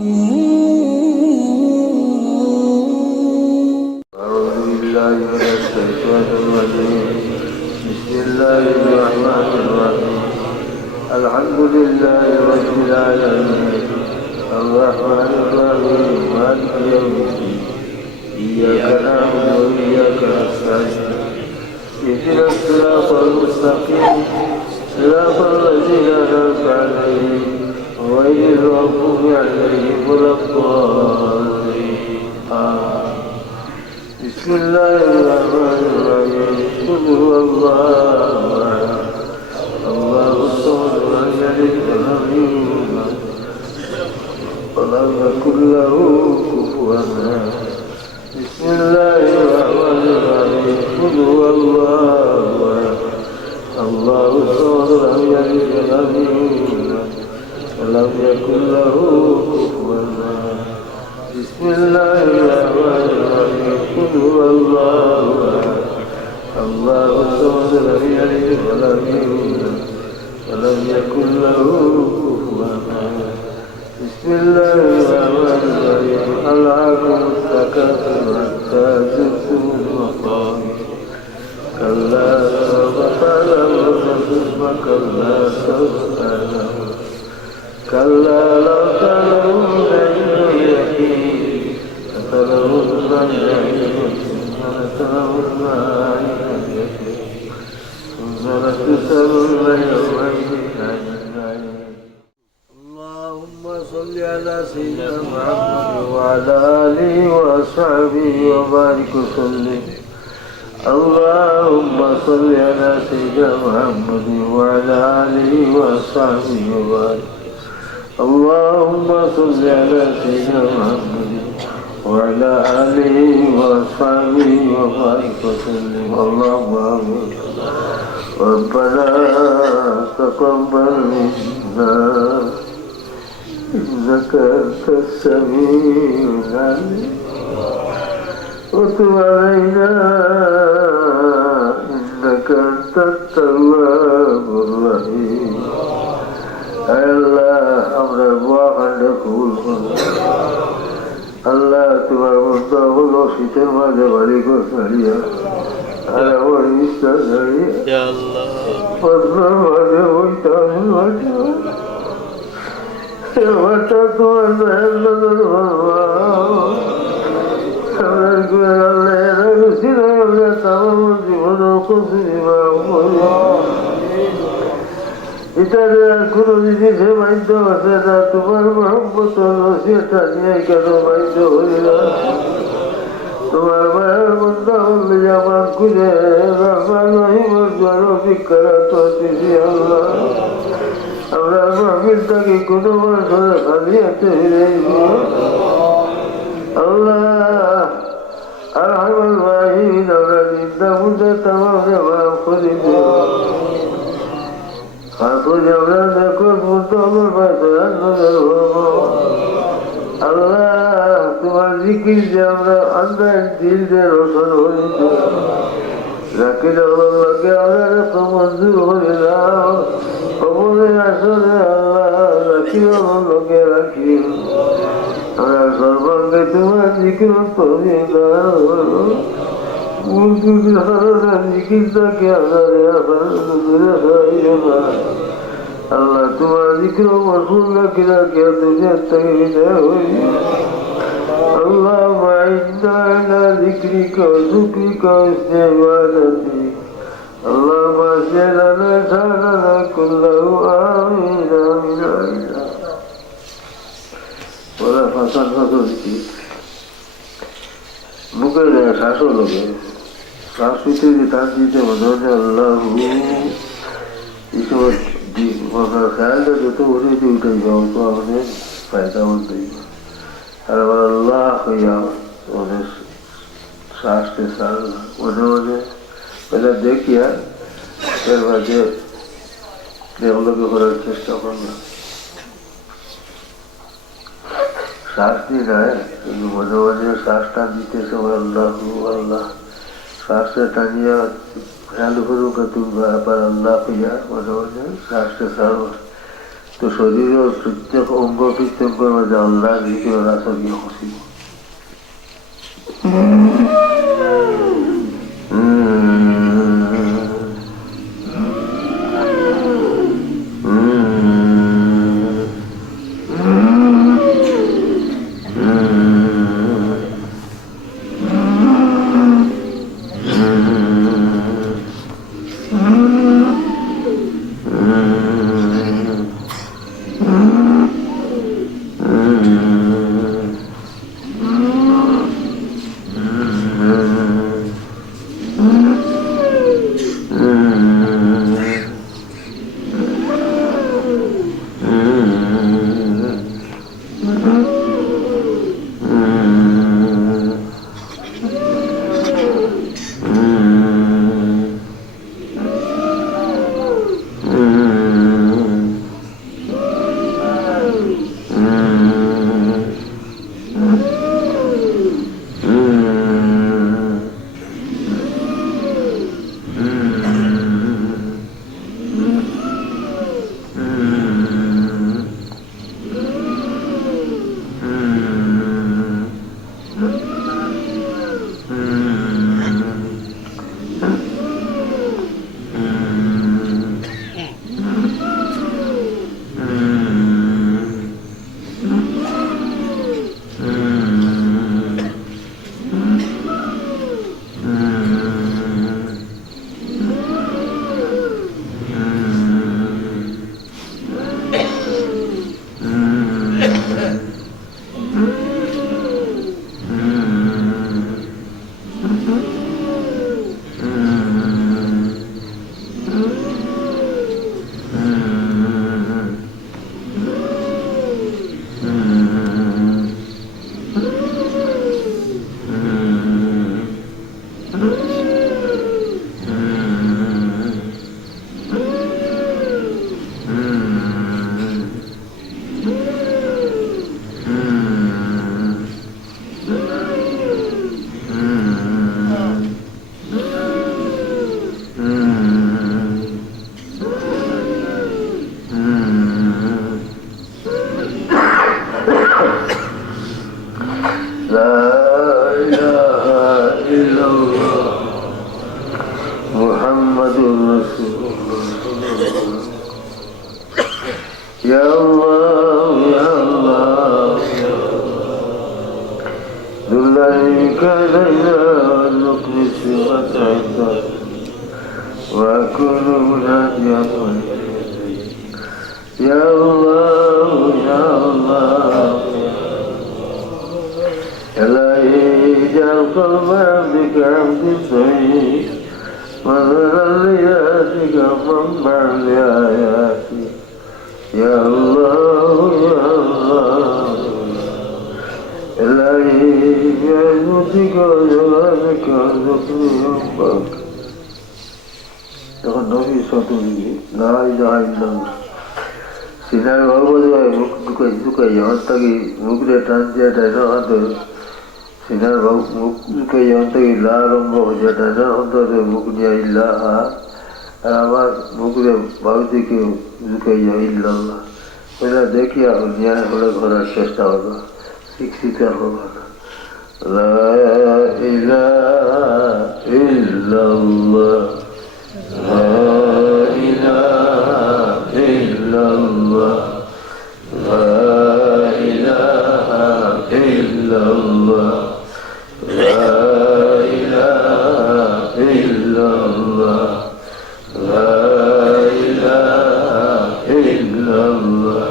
أعوذ بالله من الشيطان الرجيم بسم الله الرحمن الرحيم الحمد لله رب العالمين الرحمن الرحيم مالك يوم الدين إياك نعبد وإياك نستعين اهدنا الصراط المستقيم صراط الذين أنعمت عليهم غير المغضوب عليهم ولا الضالين بسم الله الرحمن الرحيم قل هو الله أحد الله الصمد لم يلد ولم يولد ولم يكن له كفوا أحد بسم الله الرحمن الرحيم قل هو الله أحد الله الصمد لم يلد ولم يولد ولم يكن له كفوا أحد بسم الله الرحمن الرحيم قل هو الله أحد الله الصمد لم يلد ولم يولد ولم يكن له كفوا أحد بسم الله الرحمن الرحيم ألهاكم التكاثر حتى زرتم المقابر كلا سوف تعلمون ثم كلا سوف تعلمون كلا لو تعلمون علم اليقين لترون الجحيم ثم لترون عين اليقين ثم لتسألن يومئذ عن النعيم. اللهم صل على سيدنا محمد وعلى آله وأصحابه وبارك وسلم. اللهم صل على سيدنا محمد وعلى آله وأصحابه وبارك. اللهم صل على سيدنا محمد وعلى آله وأصحابه وبارك وسلم. اللهم آمين. ربنا تقبل منا إنك أنت السميع العليم وتب علينا إنك أنت التواب الرحيم. আল্লাহ আমরা দোয়া কবুল করুন। আল্লাহ তোমার মতো হলো শীতের মাঝে বাড়ি করিয়া আর আমার ইচ্ছা দাঁড়িয়ে পদ্মার মাঝে ওইটা এবারটা তোমার নজর জীবন এটারে কোনো জিনিসে বাধ্য আছে না। তোমার মোহাম্মত রসিয়াটা নিয়ে কেন বাধ্য হইল? তোমার মায়ের মধ্যে হলে আমার খুঁজে রহিমর জ্বর বিকারা করতেছি। আল্লাহ আমরা মাহফিলটাকে কোনো বছরে খালি হাতে ফিরেছি। আল্লাহ আর আমার মাহিন আমরা নিন্দা মুন্দা তামাকে মাফ করে দিও। আমরা দেখো আল্লাহ তোমার জিকির যে আমরা আন্দাজ দিল যে রোশন হয়েছে রাখি লাগে আমরা মঞ্জুর হয়ে দাও। অবলে আসলে আল্লাহ রাখি লোকে রাখি আমরা সর্বাঙ্গে তোমার জিকির করে দাও। আল্লাহ তোমার জিক্র মরহুল্লাহ কিরা কে দুনিয়া থেকে বিদায় হই। আল্লাহ মাইন্না আলা যিকরিকা ওয়া শুকরিকা ওয়া ইবাদাতি আল্লাহ মাশাআল্লাহ সানা কুল্লু আমিন আমিন আমিন। ওরা ফাসাদ কি মুখে শ্বাসও লোকে শ্বাসতে যে তার দিতে মনে হয় আল্লাহ এইসব খেয়ালটা যত ওরে যে ওইটাই যাও তো আমাদের ফায়দা বলতেই। আর আবার আল্লাহ হইয়া ওদের শ্বাসকে সার মনে মনে এটা দেখিয়া এর মাঝে এগুলোকে করার চেষ্টা করলাম। শ্বাস দিয়ে নেয় কিন্তু মনে মনে শ্বাসটা দিতেছে আল্লাহ আল্লাহ শ্বাসটা টানিয়া খেয়াল করুক তুলবা আবার আল্লাহ হইয়া মনে মনে শ্বাসটা ছাড়বা তো শরীরের প্রত্যেক অঙ্গ প্রত্যঙ্গের মাঝে আল্লাহ জিকির রাখা গিয়ে খুশি দেখিয়া ন্যায় হলে ঘোরার চেষ্টা হবে শিক্ষিত হবে লা ইলাহা ইল্লাল্লাহ লা ইলাহা ইল্লাল্লাহ লা ইলাহা ইল্লাল্লাহ লা ইলাহা ইল্লাল্লাহ লা ইলাহা ইল্লাল্লাহ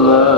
Allah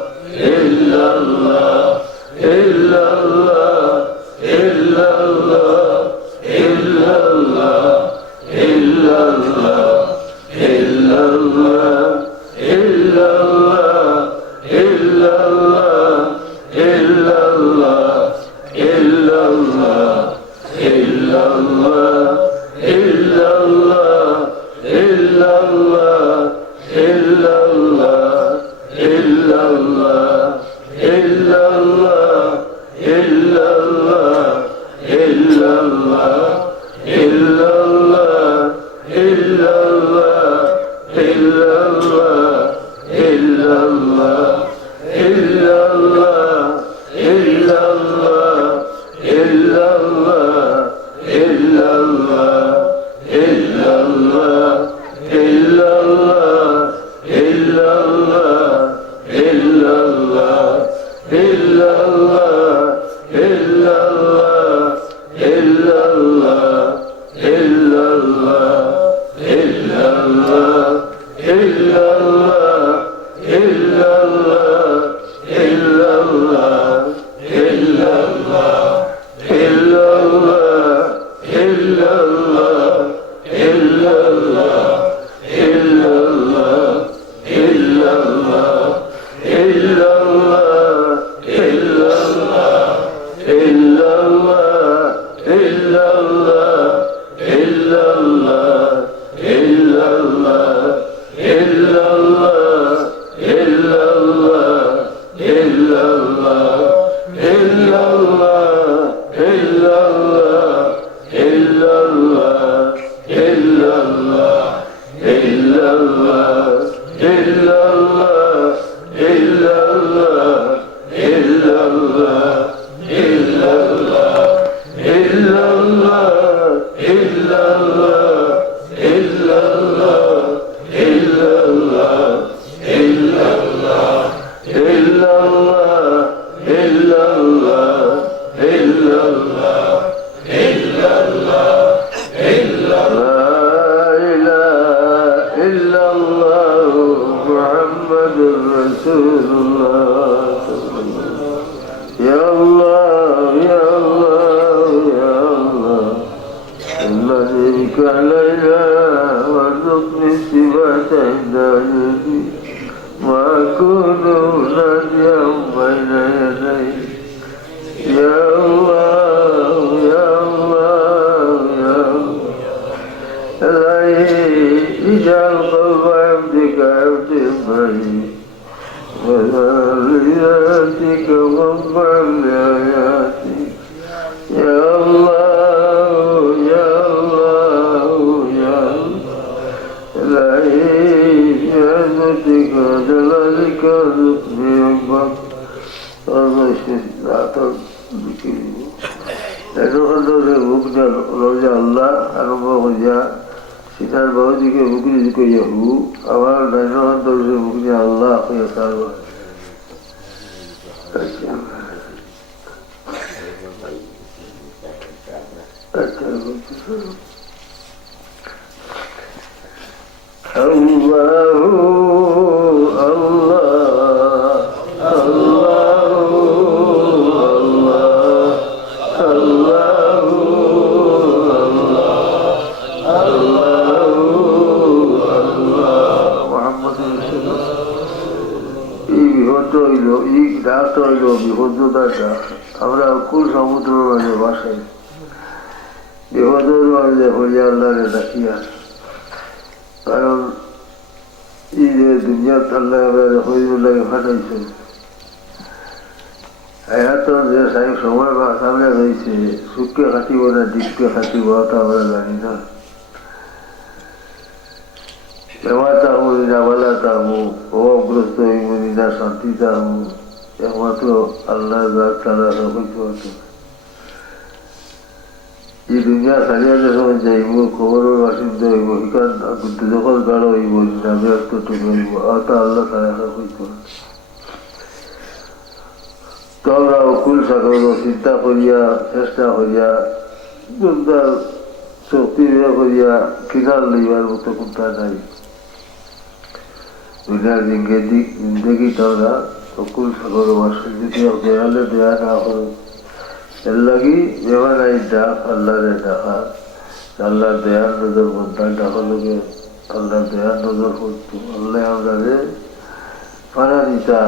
para দিতা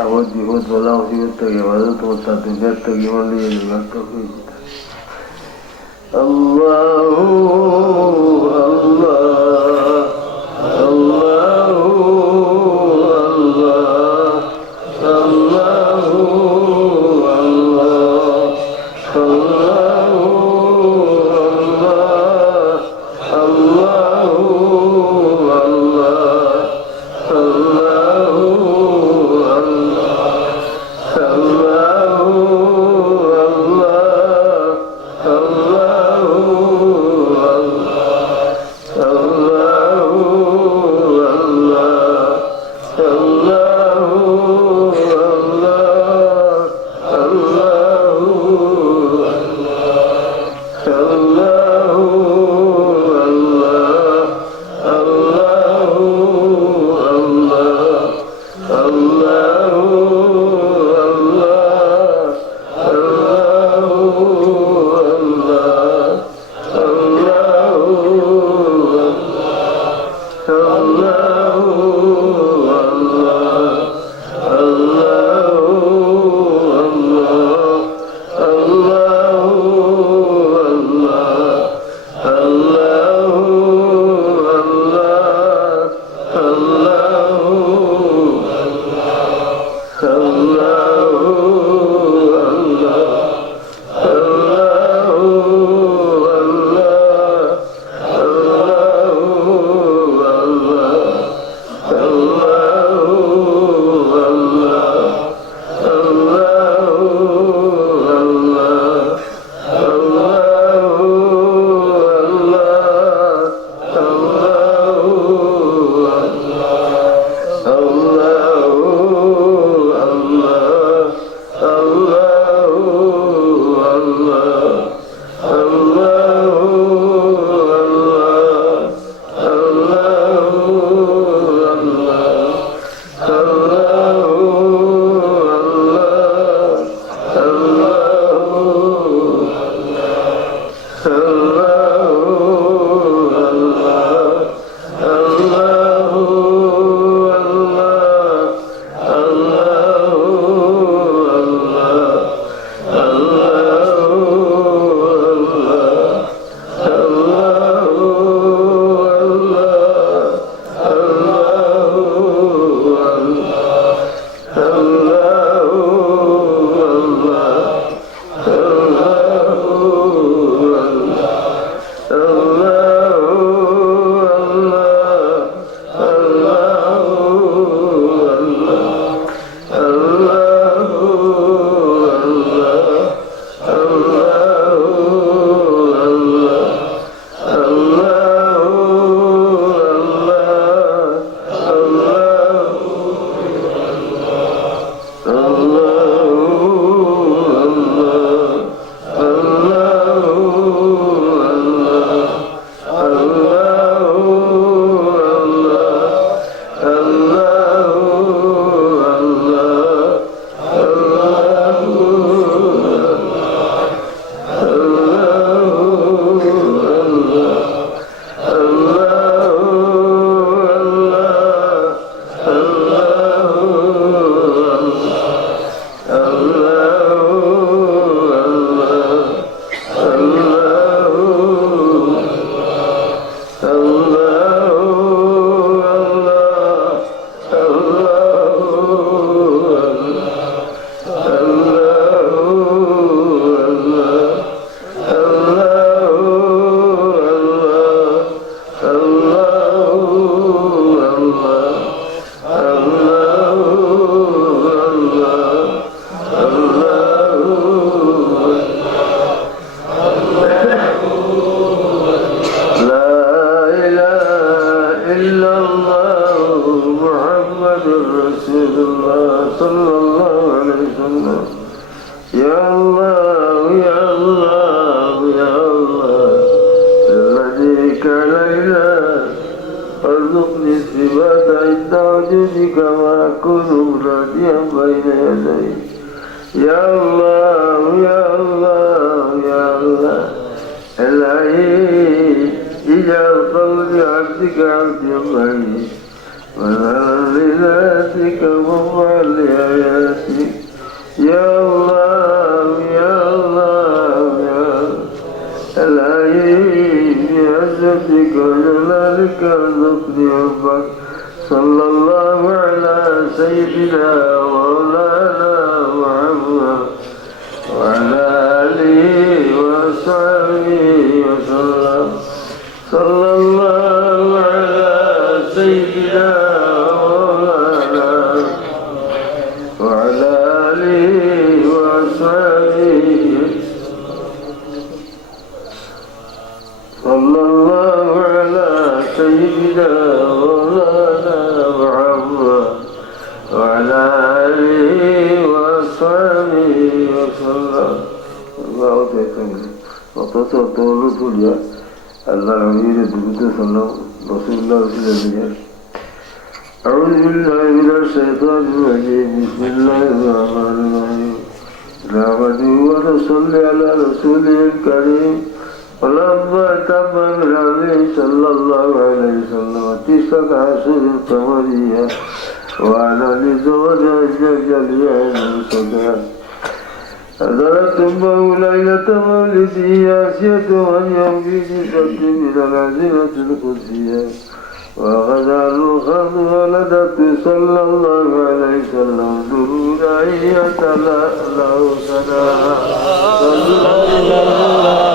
আবার বিপদ বলা মুসিবত থেকে বাজু তোমার তা দুনিয়ার থেকে বলিয়ে ব্যক্ত হয়ে যেত আল্লাহু আল্লাহ আল্লাহু আল্লাহ আল্লাহু আল্লাহ আল্লাহু আল্লাহ আল্লাহু وذلاتك وفعل آياتك يا الله يا الله يا العليم بعزتك وجلالك ونصر ربك صلى الله على سيدنا مولانا محمد وعلى آله وصحبه وسلم صلى الله على سيدنا مولانا وعلى آله وصحبه صلى الله على سيدنا مولانا محمد وعلى آله وصحبه وسلم الله تعالى وتصدر رسوليا الله العلي الدبوت صلى رسول الله صلى الله عليه وسلم أعوذ بالله من الشيطان الرجيم بسم الله الرحمن الرحيم نحمده ونصلي على رسوله الكريم ولما تم بالنبي صلى الله عليه وسلم 9 عشر القمرية وعلى لزوجها جميعا المسكات أدركتم ليلة مولده آسية واليوم في جسد من العزيمة القدسية وأخذ الرخص ولدت صلى الله عليه وسلم درود عية له سلام صلى الله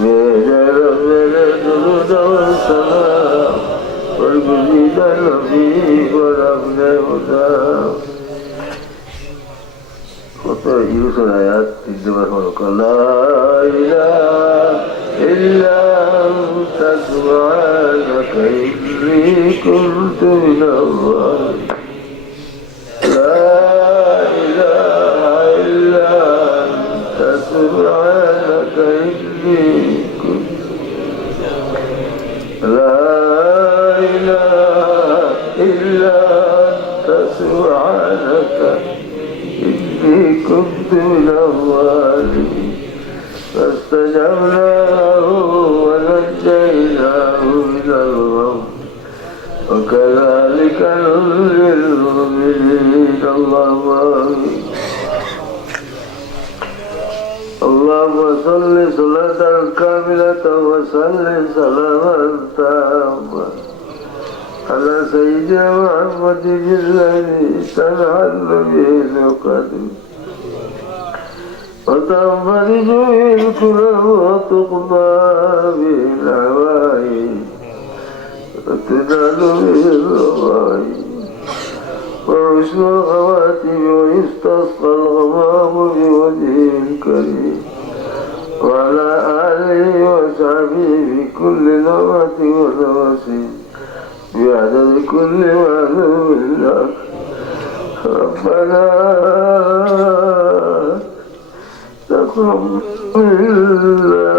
मेरे मेरे दुरूद और सलाम और गुज़ीदा नबी पर अपने खुदा কত ইউসুর আয়াত তিনটে বার হলো লা ইলাহা ইল্লা আনতা সুবহানাকা ইন্নী কুনতু মিনাল যালিমিন লা ইলাহা ইল্লা আনতা সুবহানাকা ইন্নী কুনতু লা ইলাহা ইল্লা আনতা সুবহানাকা كنت من الظالمين فاستجبنا له ونجيناه من الغم وكذلك ننجي المؤمنين اللهم آمين اللهم صل صلاة كاملة وسلم سلاما تاما على سيدنا محمد الذي تنحل به العقد وتنفرج به الكرب وتقضى به العوائد وتنال به الرغائب وحسن الخواتم ويستسقى الغمام بوجهه الكريم وعلى آله وصحبه بكل نعمة ونفس بعدد كل معلوم لك ربنا تقبل منا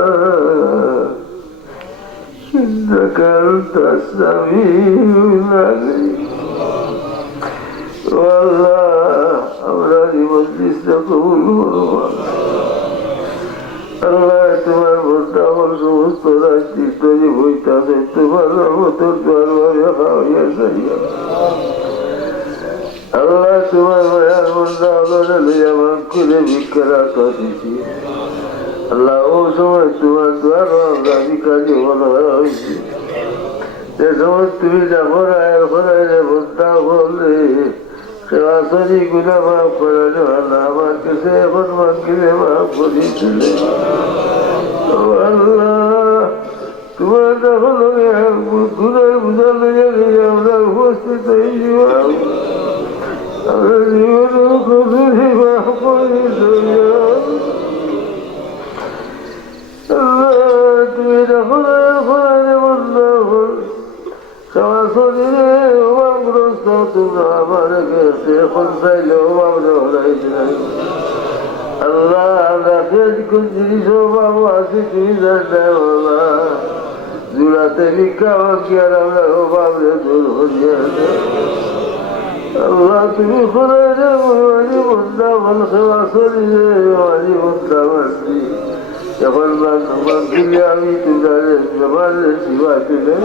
إنك أنت السميع العليم والله أولاد مجلس قبول আল্লাহ তোমার বর্তমান সমস্ত রাজনীত যে বইটাছে তোমার রহমতের দরবারে খাওয়াইয়া যাইয়া আল্লাহ তোমার মায়ার বন্ধা আলোরে লইয়া মান করে ভিক্ষারাত দিছি আল্লাহ ও সময় তোমার দ্বার রাজি কাজে বলা হয়েছে যে সময় তুমি যা ফরায় ফরাইলে বন্ধা বললে সরাসরি গুণা মাফ করানো আল্লাহ আমার কাছে এখন মাগিলে মাফ করেছিলে আল্লাহ তোমার যখন গুণার বুঝা লইয়া লইয়া আমরা উপস্থিত হয়েছি আমরা জীবনে কতদিন মাফ করেছিল আল্লাহ তুমি যখন ফরাইলে বন্ধা বল সরাসরিরে অভাবগ্রস্ত তোমরা আমার কাছে এখন চাইলে অভাবরে হরাইছে আল্লাহ আমরা কোন জিনিস অভাব আছে তুমি জানতাম আল্লাহ জুড়াতে ভিক্ষা বাকি আর আমরা অভাবরে দূর হইয়া আল্লাহ তুমি ফরাইলে মাঝে বন্ধা বল সরাসরিরে মাঝে বন্ধা বান্ধি যখন বান্ধি আমি তুমি জমালে শিবা দিলে